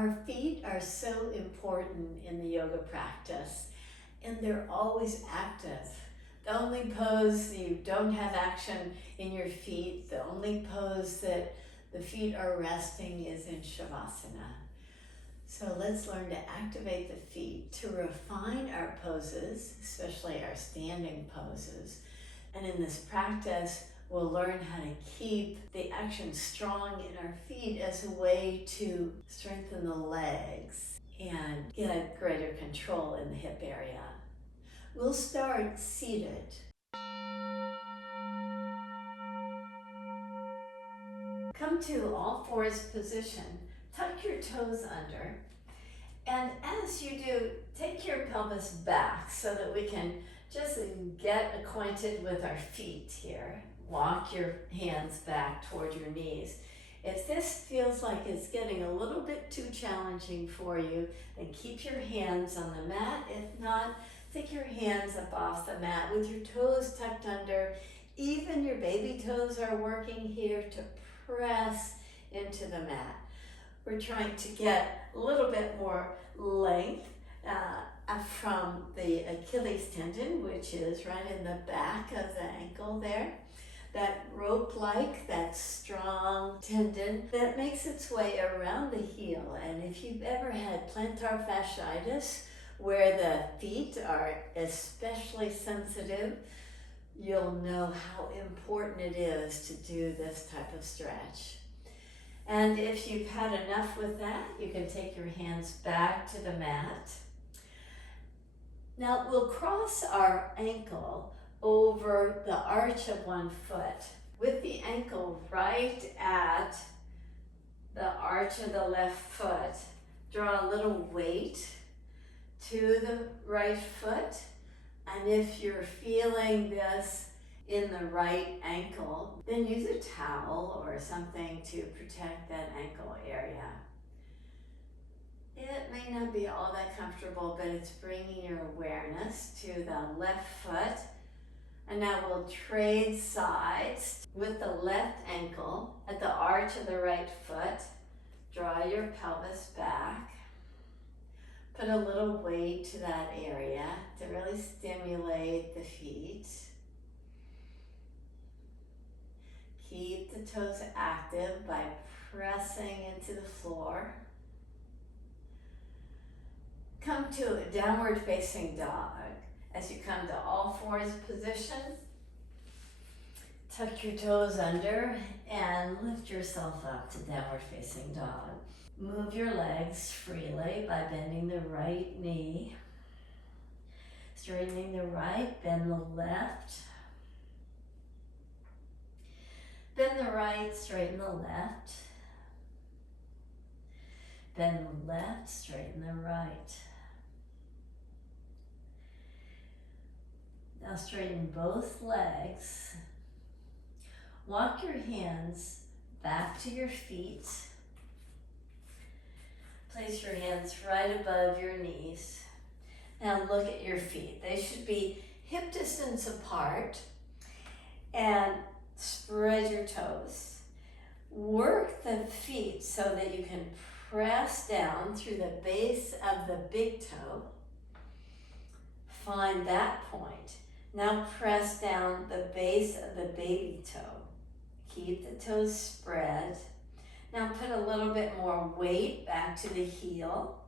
Our feet are so important in the yoga practice, and they're always active. The only pose you don't have action in your feet, the only pose that the feet are resting is in Shavasana. So let's learn to activate the feet to refine our poses, especially our standing poses. And in this practice, we'll learn how to keep the action strong in our feet as a way to strengthen the legs and get greater control in the hip area. We'll start seated. Come to all fours position. Tuck your toes under. And as you do, take your pelvis back so that we can just get acquainted with our feet here. Walk your hands back toward your knees. If this feels like it's getting a little bit too challenging for you, then keep your hands on the mat. If not, take your hands up off the mat with your toes tucked under. Even your baby toes are working here to press into the mat. We're trying to get a little bit more length from the Achilles tendon, which is right in the back of the ankle there. That rope-like, that strong tendon that makes its way around the heel. And if you've ever had plantar fasciitis, where the feet are especially sensitive, you'll know how important it is to do this type of stretch. And if you've had enough with that, you can take your hands back to the mat. Now we'll cross our ankle over the arch of one foot with the ankle right at the arch of the left foot. Draw a little weight to the right foot. And if you're feeling this in the right ankle, then use a towel or something to protect that ankle area. It may not be all that comfortable, but it's bringing your awareness to the left foot. And now we'll trade sides with the left ankle at the arch of the right foot. Draw your pelvis back. Put a little weight to that area to really stimulate the feet. Keep the toes active by pressing into the floor. Come to a downward facing dog. As you come to all fours position, tuck your toes under and lift yourself up to downward facing dog. Move your legs freely by bending the right knee, straightening the right, bend the left. Bend the right, straighten the left. Bend the left, straighten the right. Now straighten both legs. Walk your hands back to your feet. Place your hands right above your knees. Now look at your feet. They should be hip distance apart, and spread your toes. Work the feet so that you can press down through the base of the big toe. Find that point. Now press down the base of the baby toe. Keep the toes spread. Now put a little bit more weight back to the heel.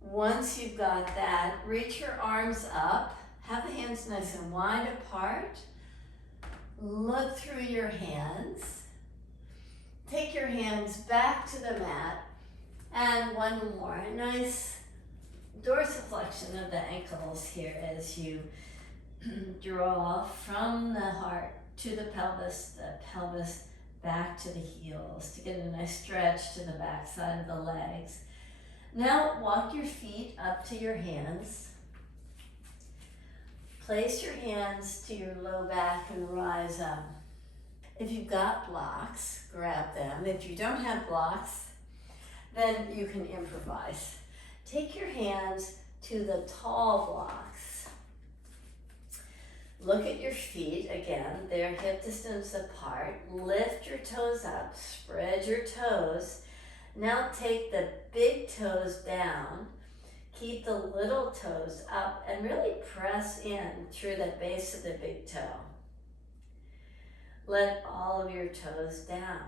Once you've got that, reach your arms up. Have the hands nice and wide apart. Look through your hands. Take your hands back to the mat. And one more. A nice dorsiflexion of the ankles here as you draw from the heart to the pelvis back to the heels to get a nice stretch to the back side of the legs. Now walk your feet up to your hands. Place your hands to your low back and rise up. If you've got blocks, grab them. If you don't have blocks, then you can improvise. Take your hands to the tall blocks. Look at your feet again. They're hip distance apart. Lift your toes up. Spread your toes. Now take the big toes down, keep the little toes up, and really press in through the base of the big toe. Let all of your toes down.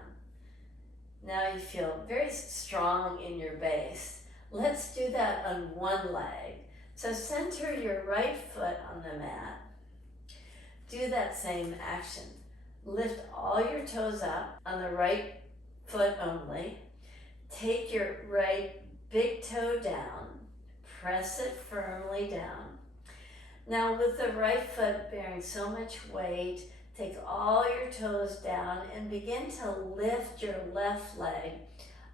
Now you feel very strong in your base. Let's do that on one leg. So center your right foot on the mat. Do that same action. Lift all your toes up on the right foot only. Take your right big toe down. Press it firmly down. Now with the right foot bearing so much weight, take all your toes down and begin to lift your left leg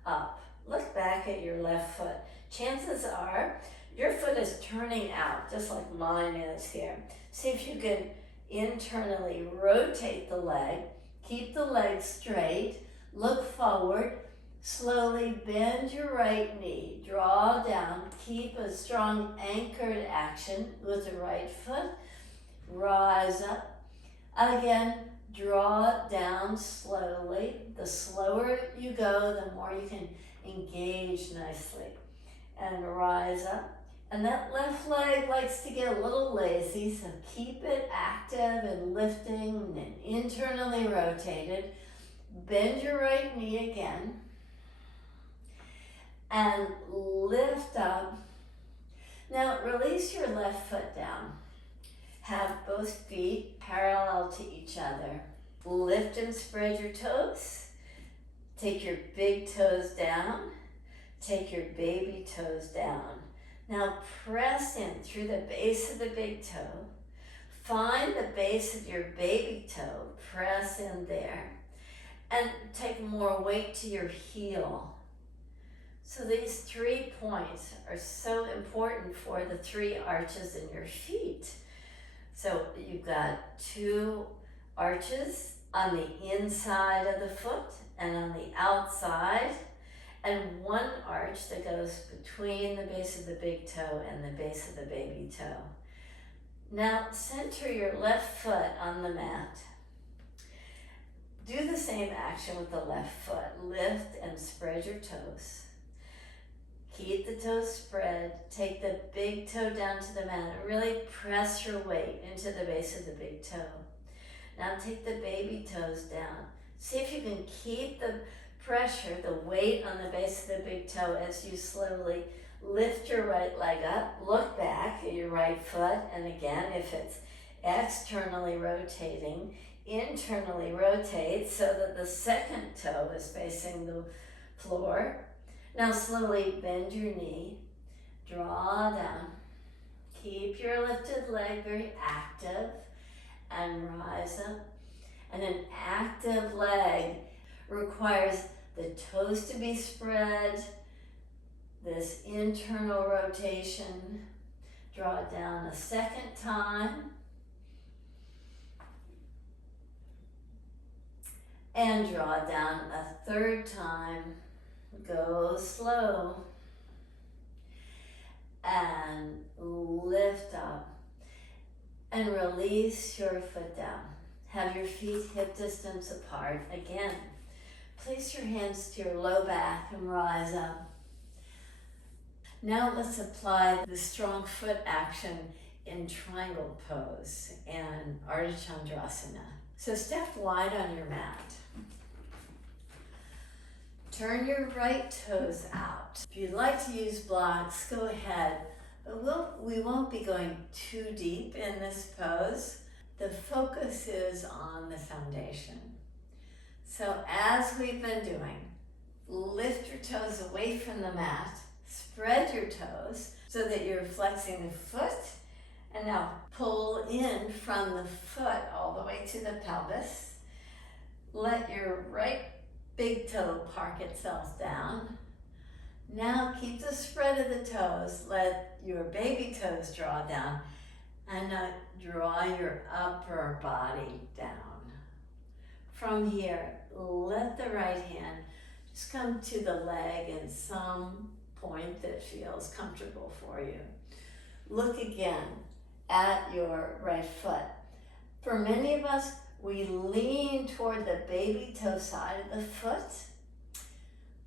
up. Look back at your left foot. Chances are your foot is turning out, just like mine is here. See if you can internally rotate the leg. Keep the leg straight. Look forward. Slowly bend your right knee. Draw down. Keep a strong anchored action with the right foot. Rise up. Again, draw down slowly. The slower you go, the more you can engage nicely. And rise up. And that left leg likes to get a little lazy, so keep it active and lifting and internally rotated. Bend your right knee again. And lift up. Now release your left foot down. Have both feet parallel to each other. Lift and spread your toes. Take your big toes down. Take your baby toes down. Now press in through the base of the big toe. Find the base of your baby toe. Press in there. And take more weight to your heel. So these 3 points are so important for the 3 arches in your feet. So you've got 2 arches on the inside of the foot and on the outside, and 1 arch that goes between the base of the big toe and the base of the baby toe. Now center your left foot on the mat. Do the same action with the left foot. Lift and spread your toes. Keep the toes spread. Take the big toe down to the mat. Really press your weight into the base of the big toe. Now take the baby toes down. See if you can keep the pressure, the weight on the base of the big toe as you slowly lift your right leg up. Look back at your right foot. And again, if it's externally rotating, internally rotate so that the second toe is facing the floor. Now slowly bend your knee, draw down, keep your lifted leg very active, and rise up. And an active leg requires the toes to be spread, this internal rotation. Draw down a second time. And draw down a third time. Go slow. And lift up. And release your foot down. Have your feet hip distance apart. Again, place your hands to your low back and rise up. Now let's apply the strong foot action in triangle pose and Ardha Chandrasana. So step wide on your mat. Turn your right toes out. If you'd like to use blocks, go ahead. But we won't be going too deep in this pose. The focus is on the foundation. So as we've been doing, lift your toes away from the mat, spread your toes so that you're flexing the foot, and now pull in from the foot all the way to the pelvis. Let your right big toe park itself down. Now keep the spread of the toes, let your baby toes draw down, and now draw your upper body down. From here, let the right hand just come to the leg in some point that feels comfortable for you. Look again at your right foot. For many of us, we lean toward the baby toe side of the foot,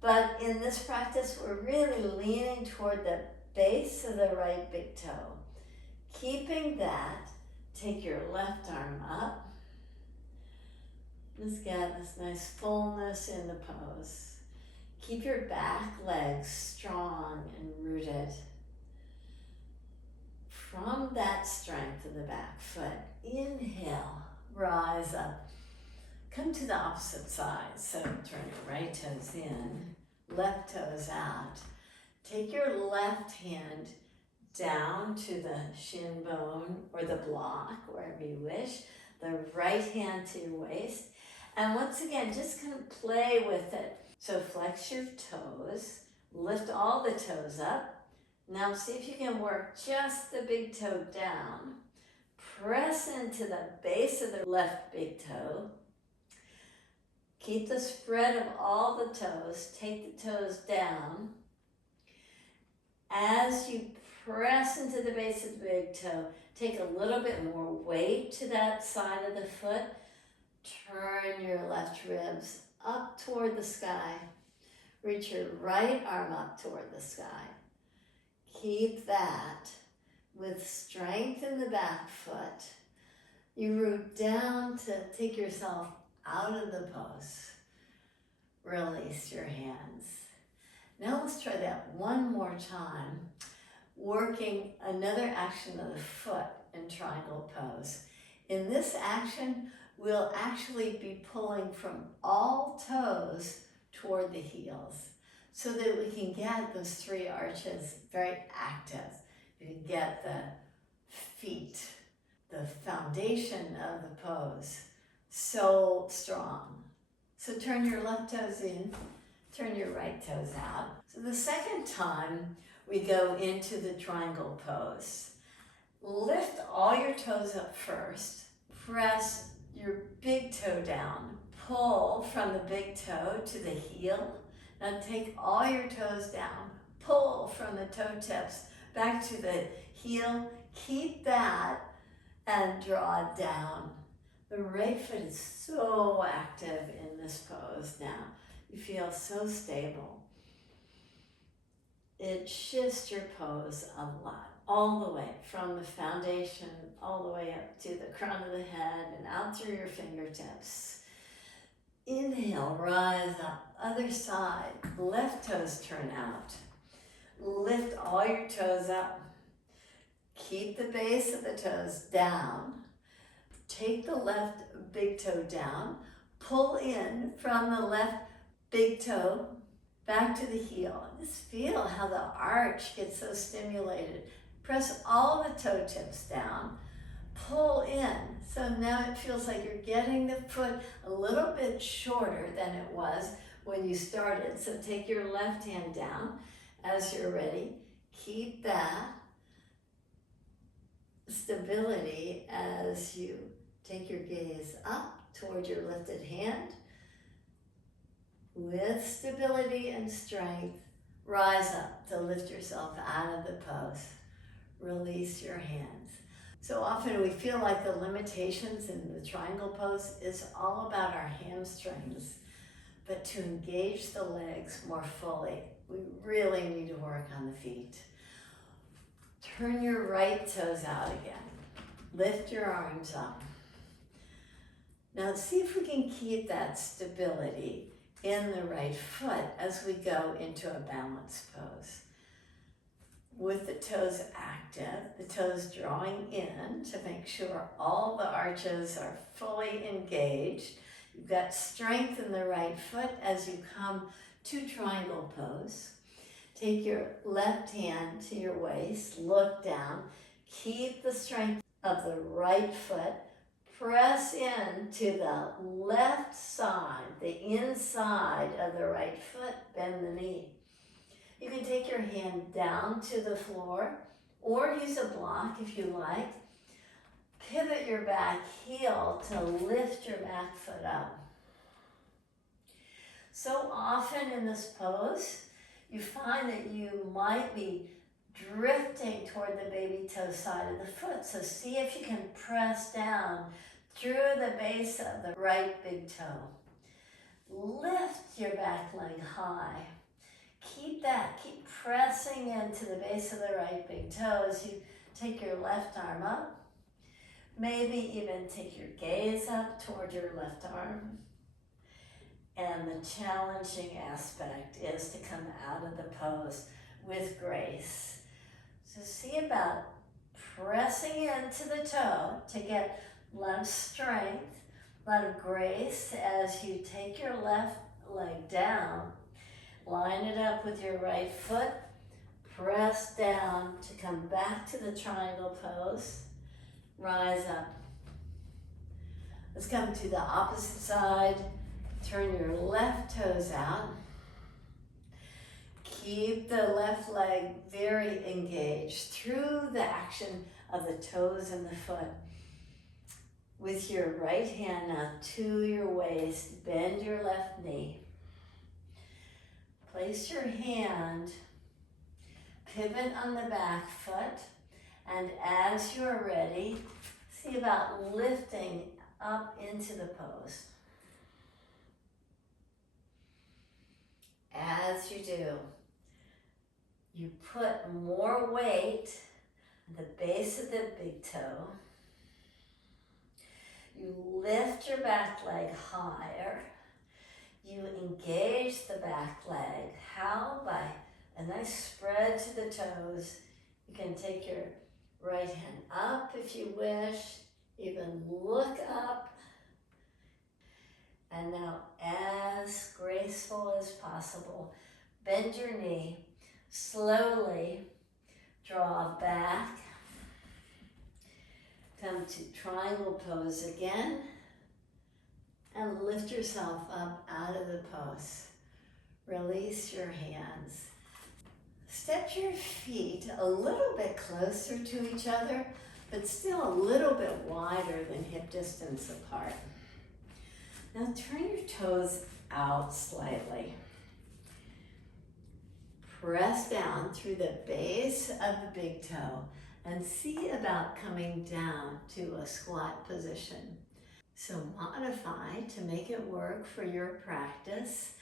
But in this practice, we're really leaning toward the base of the right big toe. Keeping that, take your left arm up. Just get this nice fullness in the pose. Keep your back legs strong and rooted. From that strength of the back foot, inhale, rise up. Come to the opposite side. So turn your right toes in, left toes out. Take your left hand down to the shin bone or the block, wherever you wish. The right hand to your waist. And once again, just kind of play with it. So flex your toes, lift all the toes up. Now see if you can work just the big toe down. Press into the base of the left big toe. Keep the spread of all the toes. Take the toes down. As you press into the base of the big toe, take a little bit more weight to that side of the foot. Turn your left ribs up toward the sky. Reach your right arm up toward the sky. Keep that with strength in the back foot. You root down to take yourself out of the pose. Release your hands. Now let's try that one more time, working another action of the foot in triangle pose. In this action, we'll actually be pulling from all toes toward the heels so that we can get those three arches very active. You can get the feet, the foundation of the pose, so strong. So turn your left toes in, turn your right toes out. So the second time we go into the triangle pose, lift all your toes up first, press your big toe down, pull from the big toe to the heel. Now take all your toes down, pull from the toe tips back to the heel. Keep that and draw down. The right foot is so active in this pose now. You feel so stable. It shifts your pose a lot, all the way from the foundation, all the way up to the crown of the head and out through your fingertips. Inhale, rise up, other side, left toes turn out. Lift all your toes up. Keep the base of the toes down. Take the left big toe down. Pull in from the left big toe back to the heel. Just feel how the arch gets so stimulated. Press all the toe tips down. Pull in. So now it feels like you're getting the foot a little bit shorter than it was when you started. So take your left hand down as you're ready. Keep that stability as you take your gaze up toward your lifted hand. With stability and strength, rise up to lift yourself out of the pose. Release your hands. So often we feel like the limitations in the triangle pose is all about our hamstrings, but to engage the legs more fully, we really need to work on the feet. Turn your right toes out again. Lift your arms up. Now see if we can keep that stability in the right foot as we go into a balanced pose. With the toes active, the toes drawing in to make sure all the arches are fully engaged. You've got strength in the right foot as you come to triangle pose. Take your left hand to your waist, look down, keep the strength of the right foot. Press in to the left side, the inside of the right foot, bend the knee. You can take your hand down to the floor or use a block if you like. Pivot your back heel to lift your back foot up. So often in this pose, you find that you might be drifting toward the baby toe side of the foot. So see if you can press down through the base of the right big toe. lift your back leg high. Keep pressing into the base of the right big toe as you take your left arm up. Maybe even take your gaze up toward your left arm. And the challenging aspect is to come out of the pose with grace. So see about pressing into the toe to get a lot of strength, a lot of grace as you take your left leg down. Line it up with your right foot. Press down to come back to the triangle pose. Rise up. Let's come to the opposite side. Turn your left toes out. Keep the left leg very engaged through the action of the toes and the foot. With your right hand now to your waist, bend your left knee. Place your hand, pivot on the back foot, and as you're ready, see about lifting up into the pose. As you do, you put more weight at the base of the big toe. You lift your back leg higher. You engage the back leg. How? By a nice spread to the toes. You can take your right hand up if you wish. Even look up. And now, as graceful as possible, bend your knee. Slowly draw back. Come to triangle pose again. And lift yourself up out of the pose. Release your hands. Step your feet a little bit closer to each other, but still a little bit wider than hip distance apart. Now turn your toes out slightly. Press down through the base of the big toe and see about coming down to a squat position. So modify to make it work for your practice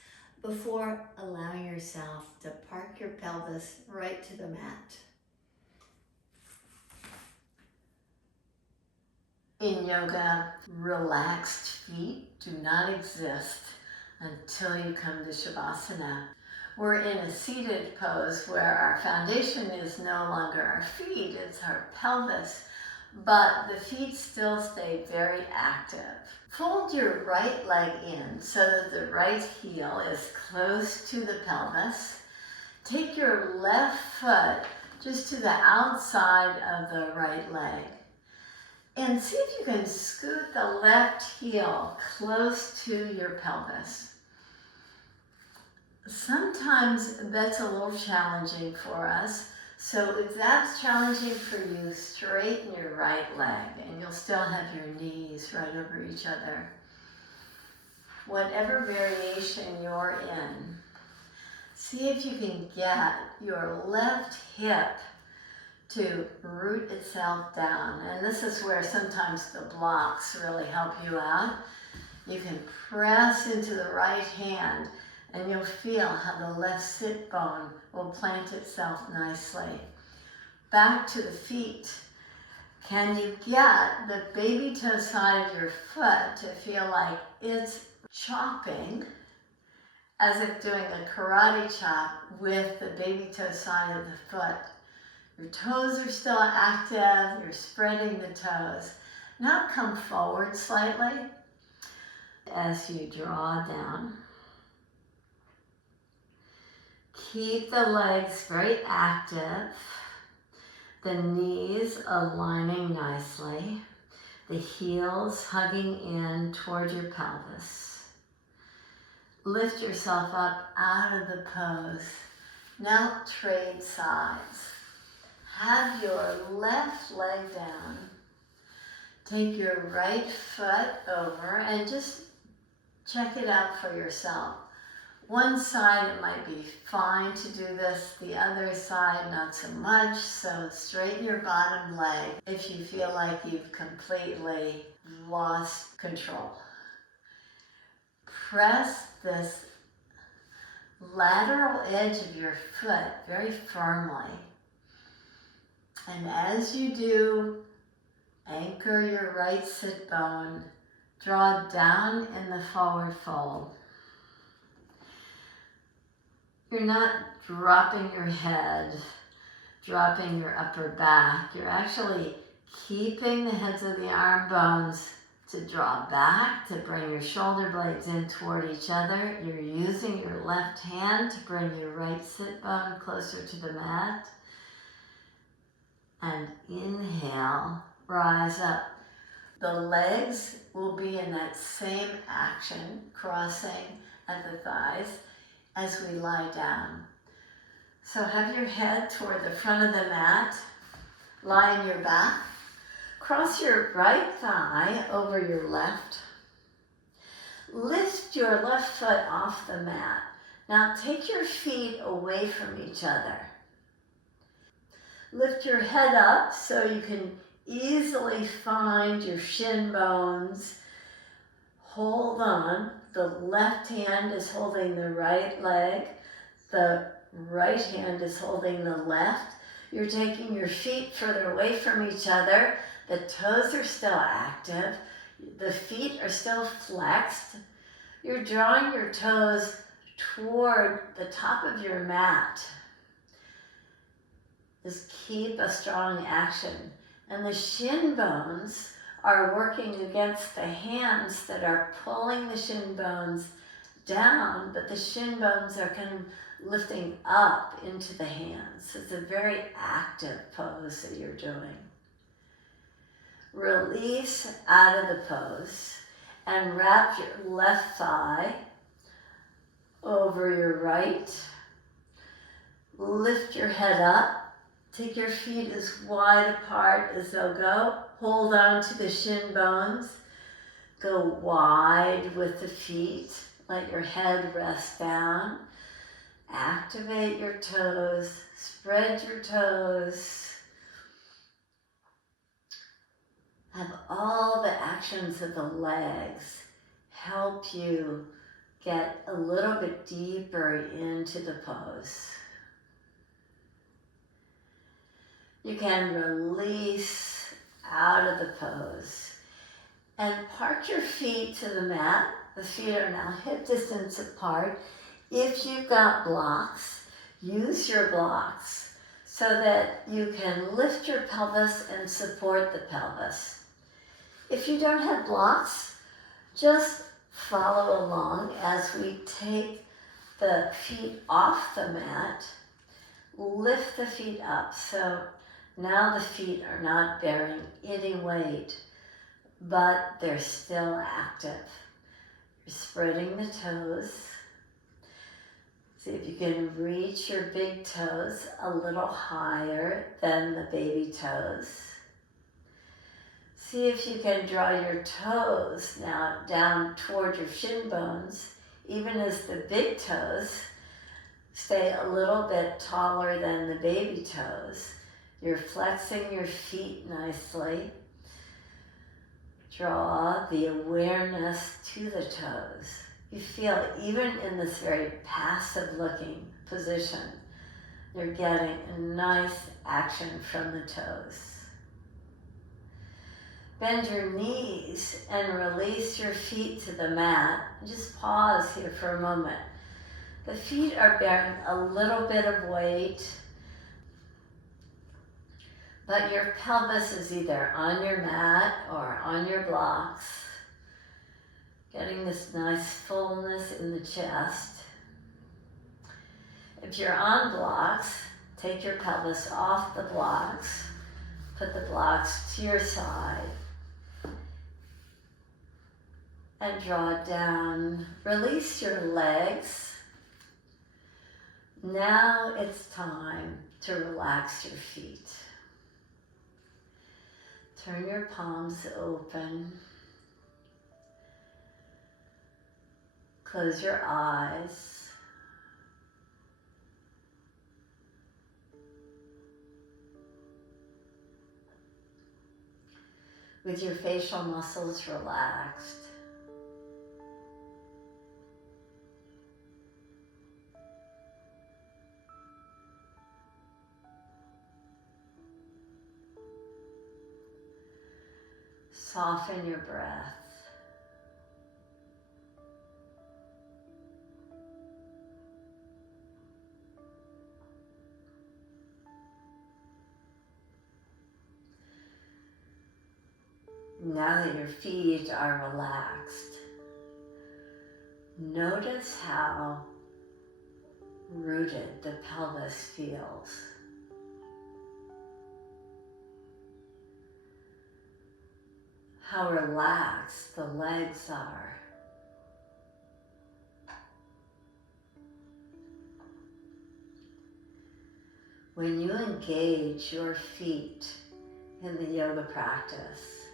before allowing yourself to park your pelvis right to the mat. In yoga, relaxed feet do not exist until you come to Shavasana. We're in a seated pose where our foundation is no longer our feet, it's our pelvis. But the feet still stay very active. Fold your right leg in so that the right heel is close to the pelvis. Take your left foot just to the outside of the right leg. And see if you can scoot the left heel close to your pelvis. Sometimes that's a little challenging for us. So if that's challenging for you, straighten your right leg and you'll still have your knees right over each other. Whatever variation you're in, see if you can get your left hip to root itself down. And this is where sometimes the blocks really help you out. You can press into the right hand and you'll feel how the left sit bone will plant itself nicely. Back to the feet. Can you get the baby toe side of your foot to feel like it's chopping, as if doing a karate chop with the baby toe side of the foot? Your toes are still active, you're spreading the toes. Now come forward slightly as you draw down. Keep the legs very active, the knees aligning nicely, the heels hugging in toward your pelvis. Lift yourself up out of the pose. Now trade sides. Have your left leg down. Take your right foot over and just check it out for yourself. One side it might be fine to do this, the other side not so much, so straighten your bottom leg if you feel like you've completely lost control. Press this lateral edge of your foot very firmly. And as you do, anchor your right sit bone, draw down in the forward fold. You're not dropping your head, dropping your upper back. You're actually keeping the heads of the arm bones to draw back, to bring your shoulder blades in toward each other. You're using your left hand to bring your right sit bone closer to the mat. And inhale, rise up. The legs will be in that same action, crossing at the thighs as we lie down. So have your head toward the front of the mat, lie on your back, cross your right thigh over your left. Lift your left foot off the mat. Now take your feet away from each other. Lift your head up so you can easily find your shin bones. Hold on. The left hand is holding the right leg. The right hand is holding the left. You're taking your feet further away from each other. The toes are still active. The feet are still flexed. You're drawing your toes toward the top of your mat. Just keep a strong action. And the shin bones are working against the hands that are pulling the shin bones down, but the shin bones are kind of lifting up into the hands. It's a very active pose that you're doing. Release out of the pose and wrap your left thigh over your right. Lift your head up. Take your feet as wide apart as they'll go. Hold on to the shin bones. Go wide with the feet. Let your head rest down. Activate your toes. Spread your toes. Have all the actions of the legs help you get a little bit deeper into the pose. You can release out of the pose and park your feet to the mat. The feet are now hip distance apart. If you've got blocks, use your blocks so that you can lift your pelvis and support the pelvis. If you don't have blocks, just follow along as we take the feet off the mat, lift the feet up. So now the feet are not bearing any weight, but they're still active. You're spreading the toes. See if you can reach your big toes a little higher than the baby toes. See if you can draw your toes now down toward your shin bones, even as the big toes stay a little bit taller than the baby toes. You're flexing your feet nicely. Draw the awareness to the toes. You feel even in this very passive looking position, you're getting a nice action from the toes. Bend your knees and release your feet to the mat. Just pause here for a moment. The feet are bearing a little bit of weight, but your pelvis is either on your mat or on your blocks, getting this nice fullness in the chest. If you're on blocks, take your pelvis off the blocks, put the blocks to your side, and draw down. Release your legs. Now it's time to relax your feet. Turn your palms open. Close your eyes. With your facial muscles relaxed. Soften your breath. Now that your feet are relaxed, notice how rooted the pelvis feels. How relaxed the legs are. When you engage your feet in the yoga practice,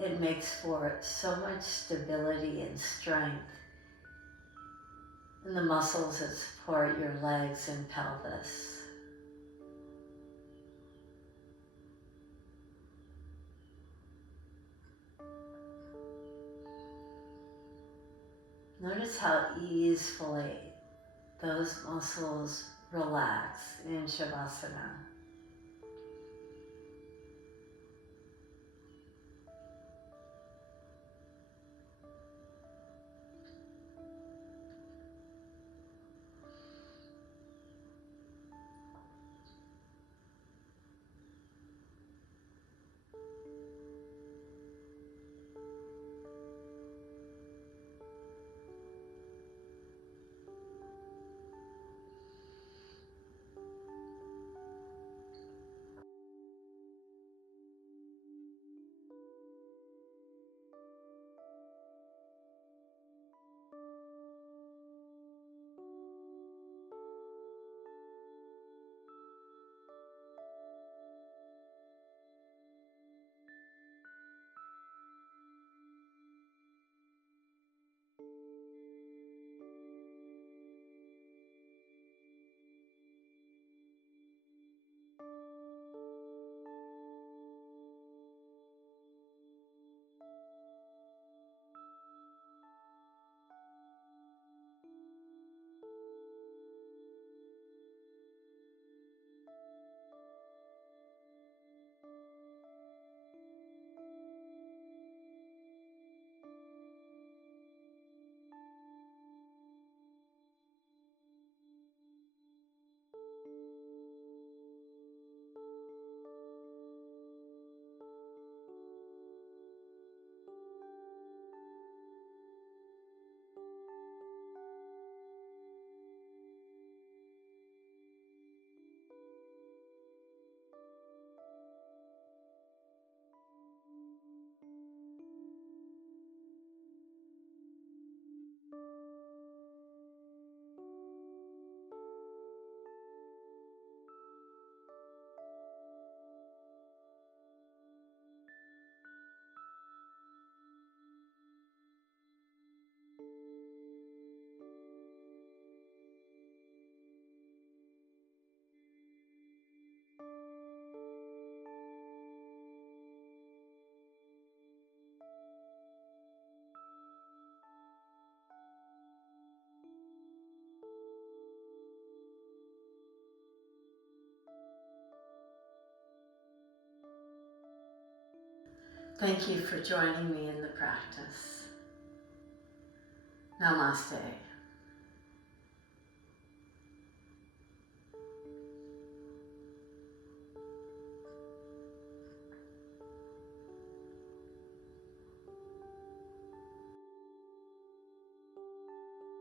it makes for so much stability and strength in the muscles that support your legs and pelvis. Notice how easily those muscles relax in Shavasana. Thank you for joining me in the practice. Namaste.